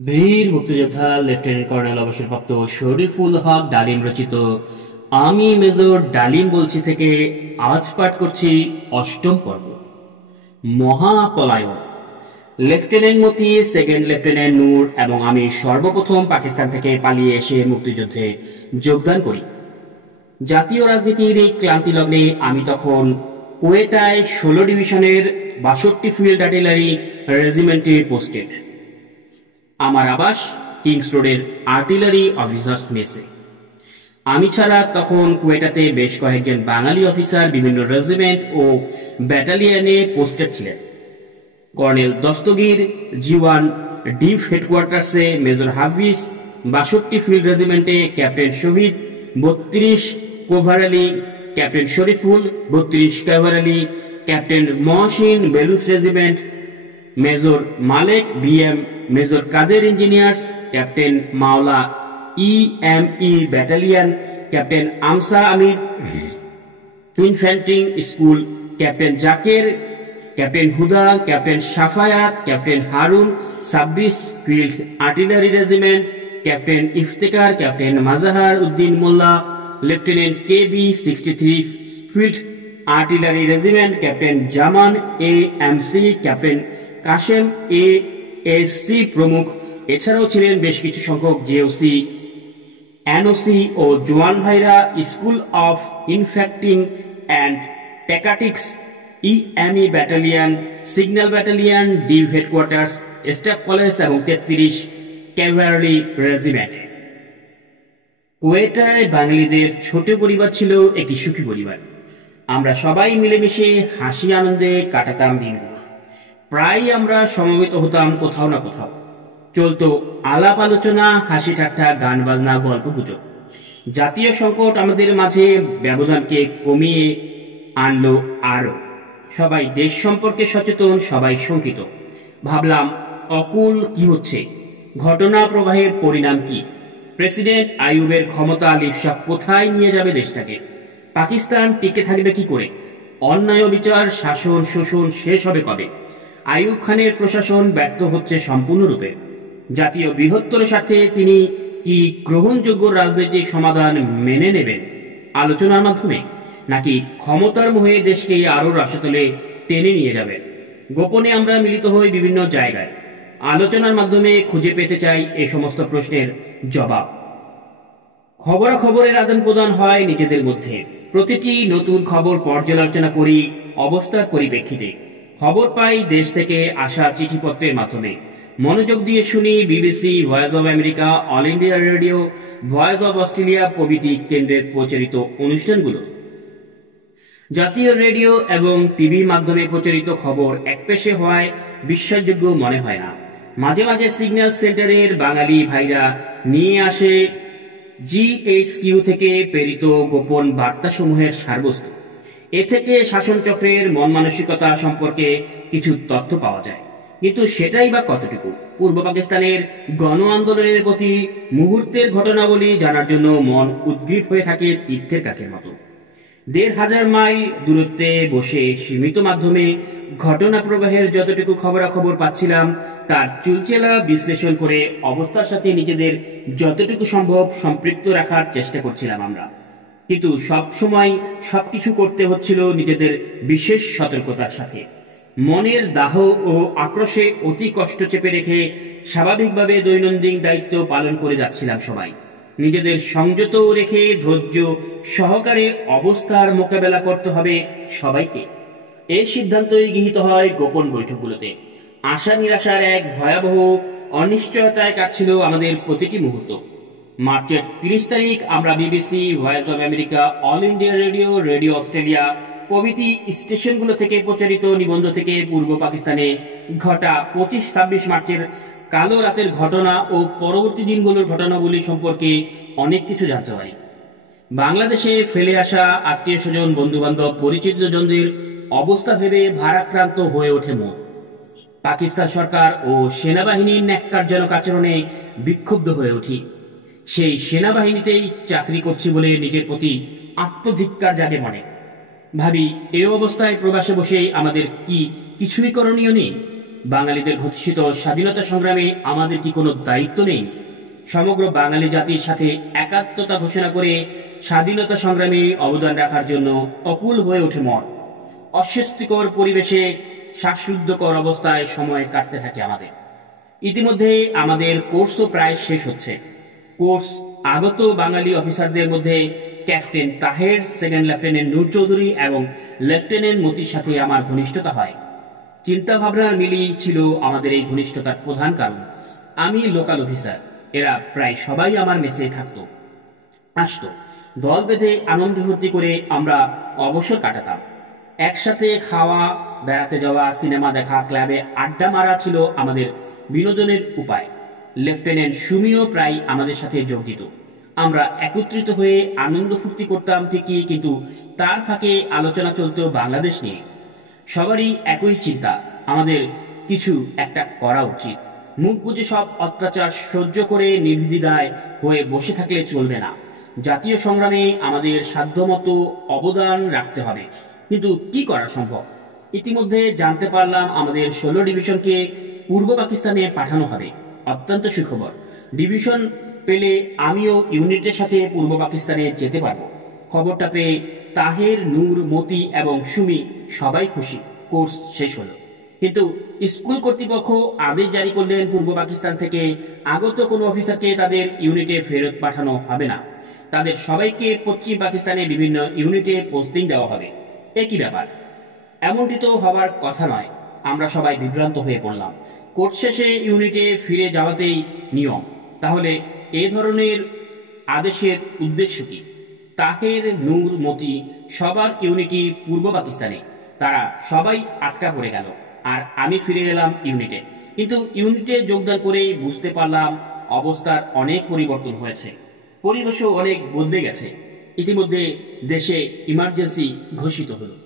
বীর মুক্তিযোদ্ধা lieutenant colonel অবসরপ্রাপ্ত শরীফুল হক ডালিম রচিত আমি মেজর ডালিম বলছি থেকে আজ পাঠ করছি অষ্টম পর্ব মহাপলায়ন। লেফটেন্যান্ট মতি, সেকেন্ড লেফটেন্যান্ট নূর এবং আমি সর্বপ্রথম পাকিস্তান থেকে পালিয়ে এসে মুক্তিযুদ্ধে যোগদান করি। জাতীয় রাজনীতির এই ক্লান্তি লগ্নে আমি তখন কোয়েটায় 16 ডিভিশনের 62 ফিল্ড আর্টিলারি রেজিমেন্টে পোস্টেড। আমার আবাস কিংস রোডের আর্টিলারি অফিসার্স মেসে। আমি ছাড়া তখন কুয়েটাতে বেশ কয়েকজন বাঙালি অফিসার বিভিন্ন রেজিমেন্ট ও ব্যাটালিয়নে পোস্টেড ছিলেন। কর্নেল দস্তগীর জি1 ডিফ হেডকোয়ার্টার্সে মেজর হাফিজ, 62 ফিল্ড রেজিমেন্টে ক্যাপ্টেন শহীদ, 32 কোভার আলী, ক্যাপ্টেন শরীফুল, 32 কাভার Ali, captain Mohsin Baluch regiment, major Malek BM, major Kader engineers, captain Maula EME battalion, captain আমসা Amir infantry school, captain Zaker, captain Huda, captain Safayat, captain Harun 26 field artillery regiment, captain Iftekhar, captain Mazahar Uddin Mollah, lieutenant কেবি 63 ফিল্ড আর্টিলারি রেজিমেন্ট, ক্যাপ্টেন জামান AMC, captain Kashem ASC প্রমুখ। এছাড়াও ছিলেন বেশ কিছু সংখ্যক জেওসি, NOC ও জোয়ান ভাইরা, স্কুল অফ ইনফ্যাক্টিং and tactics, EME battalion, signal battalion, div headquarters, staff college এবং 33 ক্যাভালরি রেজিমেন্ট। কোয়েটায় বাঙালিদের ছোট পরিবার ছিল একটি সুখী পরিবার। আমরা সবাই মিলেমিশে হাসি আনন্দে কাটাতাম দিনগুলো। প্রায় আমরা সমবেত হতাম কোথাও না কোথাও। চলতো আলাপ আলোচনা, হাসি ঠাট্টা, গান বাজনা, গল্প গুজব। জাতীয় সংকট আমাদের মাঝে ব্যবধানকে কমিয়ে আনলো আরো। সবাই দেশ সম্পর্কে সচেতন, সবাই শঙ্কিত। ভাবলাম অকুল কি হচ্ছে, ঘটনা প্রবাহের পরিণাম কি, প্রেসিডেন্ট আইয়ুবের ক্ষমতা লিপসা কোথায় নিয়ে যাবে দেশটাকে, পাকিস্তান টিকে থাকবে কি করে, অন্যায় বিচার, শাসন শোষণ শেষ হবে কবে, আইয়ুব খানের প্রশাসন ব্যর্থ হচ্ছে সম্পূর্ণরূপে। জাতীয় বৃহত্তর স্বার্থে তিনি কি গ্রহণযোগ্য রাজনৈতিক সমাধান মেনে নেবেন আলোচনার মাধ্যমে, নাকি ক্ষমতার মোহে দেশকে আরো রসাতলে টেনে নিয়ে যাবেন? গোপনে আমরা মিলিত হই বিভিন্ন জায়গায়। আলোচনার মাধ্যমে খুঁজে পেতে চাই এ সমস্ত প্রশ্নের জবাব। খবরাখবরের আদান প্রদান হয় নিজেদের মধ্যে। প্রতিটি নতুন খবর পর্যালোচনা করি অবস্থার পরিপ্রেক্ষিতে। খবর পাই দেশ থেকে আসা চিঠিপত্রের মাধ্যমে। মনোযোগ দিয়ে শুনি BBC, voice of America, all India radio, voice of Australia প্রভৃতি কেন্দ্রের প্রচারিত অনুষ্ঠানগুলো। জাতীয় রেডিও এবং টিভির মাধ্যমে প্রচারিত খবর একপেশে হওয়ায় বিশ্বাসযোগ্য মনে হয় না। মাঝে মাঝে সিগন্যাল সেন্টারের বাঙালি ভাইরা নিয়ে আসে জিএইচকিউ থেকে প্রেরিত গোপন বার্তাসমূহের সারবস্তু। এ থেকে শাসনচক্রের মন মানসিকতা সম্পর্কে কিছু তথ্য পাওয়া যায়, কিন্তু সেটাই বা কতটুকু? পূর্ব পাকিস্তানের গণ আন্দোলনের প্রতি মুহূর্তের ঘটনাবলী জানার জন্য মন উদ্গ্রীব হয়ে থাকে তীর্থের কাকের মতো। 1,500 মাইল দূরত্বে বসে সীমিত মাধ্যমে ঘটনা প্রবাহের যতটুকু খবরাখবর পাচ্ছিলাম তার চুলচেলা বিশ্লেষণ করে অবস্থার সাথে নিজেদের যতটুকু সম্ভব সম্পৃক্ত রাখার চেষ্টা করছিলাম আমরা। কিন্তু সব সময় সবকিছু করতে হচ্ছিল নিজেদের বিশেষ সতর্কতার সাথে। মনের দাহ ও আক্রোশে অতি কষ্ট চেপে রেখে স্বাভাবিকভাবে দৈনন্দিন দায়িত্ব পালন করে যাচ্ছিলাম সবাই। নিজেদের সংযত রেখে ধৈর্য সহকারে অবস্থার মোকাবেলা করতে হবে সবাইকে। এই সিদ্ধান্তই গৃহীত হয় গোপন বৈঠকগুলোতে। আশা নিরাশার এক ভয়াবহ অনিশ্চয়তায় কাটছিল আমাদের প্রতিটি মুহূর্ত। মার্চের 30 তারিখ আমরা BBC, voice of America, all India radio, radio Australia প্রভৃতি স্টেশনগুলো থেকে প্রচারিত নিবন্ধ থেকে পূর্ব পাকিস্তানে ঘটা 25-26 মার্চের কালো রাতের ঘটনা ও পরবর্তী দিনগুলোর ঘটনাগুলি সম্পর্কে অনেক কিছু জানতে পারি। বাংলাদেশে ফেলে আসা আত্মীয় স্বজন, বন্ধু বান্ধব, পরিচিত জনদের অবস্থা ভেবে ভারাক্রান্ত হয়ে ওঠে মন। পাকিস্তান সরকার ও সেনাবাহিনীর ন্যাক্কারজনক আচরণে বিক্ষুব্ধ হয়ে উঠি। সেই সেনাবাহিনীতেই চাকরি করছি বলে নিজের প্রতি আত্মধিক্কার জাগে মনে। ভাবি, এই অবস্থায় প্রবাসে বসে আমাদের কি কিছুই করণীয় নেই? বাঙালিদের ঘোষিত স্বাধীনতা সংগ্রামে আমাদের কি কোনো দায়িত্ব নেই? সমগ্র বাঙালি জাতির সাথে একাত্মতা ঘোষণা করে স্বাধীনতা সংগ্রামে অবদান রাখার জন্য অকুল হয়ে ওঠে মন। অস্বস্তিকর পরিবেশে শ্বাসরুদ্ধকর অবস্থায় সময় কাটতে থাকে আমাদের। ইতিমধ্যে আমাদের কোর্সও প্রায় শেষ হচ্ছে। কোর্স আগত বাঙালি অফিসারদের মধ্যে ক্যাপ্টেন তাহের, সেকেন্ড লেফটেন্যান্ট নূর চৌধুরী এবং লেফটেন্যান্ট মতির সাথে আমার ঘনিষ্ঠতা হয়। চিন্তা ভাবনার মিলই ছিল আমাদের এই ঘনিষ্ঠতার প্রধান কারণ। আমি লোকাল অফিসার, এরা প্রায় সবাই আমার মেসে থাকতো, আসতো। দল বেঁধে আনন্দ ফুর্তি করে আমরা অবসর কাটাতাম। একসাথে খাওয়া, বেড়াতে যাওয়া, সিনেমা দেখা, ক্লাবে আড্ডা মারা ছিল আমাদের বিনোদনের উপায়। লেফটেন্যান্ট সুমিও প্রায় আমাদের সাথে যোগ দিত। আমরা একত্রিত হয়ে আনন্দ ফুর্তি করতাম ঠিকই, কিন্তু তার ফাঁকে আলোচনা চলত বাংলাদেশ নিয়ে। সবারই একই চিন্তা, আমাদের কিছু একটা করা উচিত। মুখ বুজে সব অত্যাচার সহ্য করে নির্দ্বিধায় হয়ে বসে থাকলে চলবে না। জাতীয় সংগ্রামে আমাদের সাধ্যমতো অবদান রাখতে হবে। কিন্তু কি করা সম্ভব? ইতিমধ্যে জানতে পারলাম আমাদের 16 ডিভিশনকে পূর্ব পাকিস্তানে পাঠানো হবে। অত্যন্ত সুখবর। ডিভিশন পেলে আমিও ইউনিটের সাথে পূর্ব পাকিস্তানে যেতে পারবো। খবরটা পেয়ে তাহের, নূর, মতি এবং সুমি সবাই খুশি। কোর্স শেষ হলো, কিন্তু স্কুল কর্তৃপক্ষ আদেশ জারি করলেন পূর্ব পাকিস্তান থেকে আগত কোনো অফিসারকে তাদের ইউনিটে ফেরত পাঠানো হবে না। তাদের সবাইকে পশ্চিম পাকিস্তানে বিভিন্ন ইউনিটে পোস্টিং দেওয়া হবে। একই ব্যাপার, এমনটি তো হবার কথা নয়। আমরা সবাই বিভ্রান্ত হয়ে পড়লাম। কোর্স শেষে ইউনিটে ফিরে যাওয়াতেই নিয়ম। তাহলে এ ধরনের আদেশের উদ্দেশ্য কি? তাহের, নূর, মতি সবার ইউনিটি পূর্ব পাকিস্তানে। তারা সবাই আটকা পড়ে গেল, আর আমি ফিরে এলাম ইউনিটে। কিন্তু ইউনিটে যোগদান করে বুঝতে পারলাম অবস্থার অনেক পরিবর্তন হয়েছে, পরিবেশও অনেক বদলে গেছে। ইতিমধ্যে দেশে ইমার্জেন্সি ঘোষিত হলো।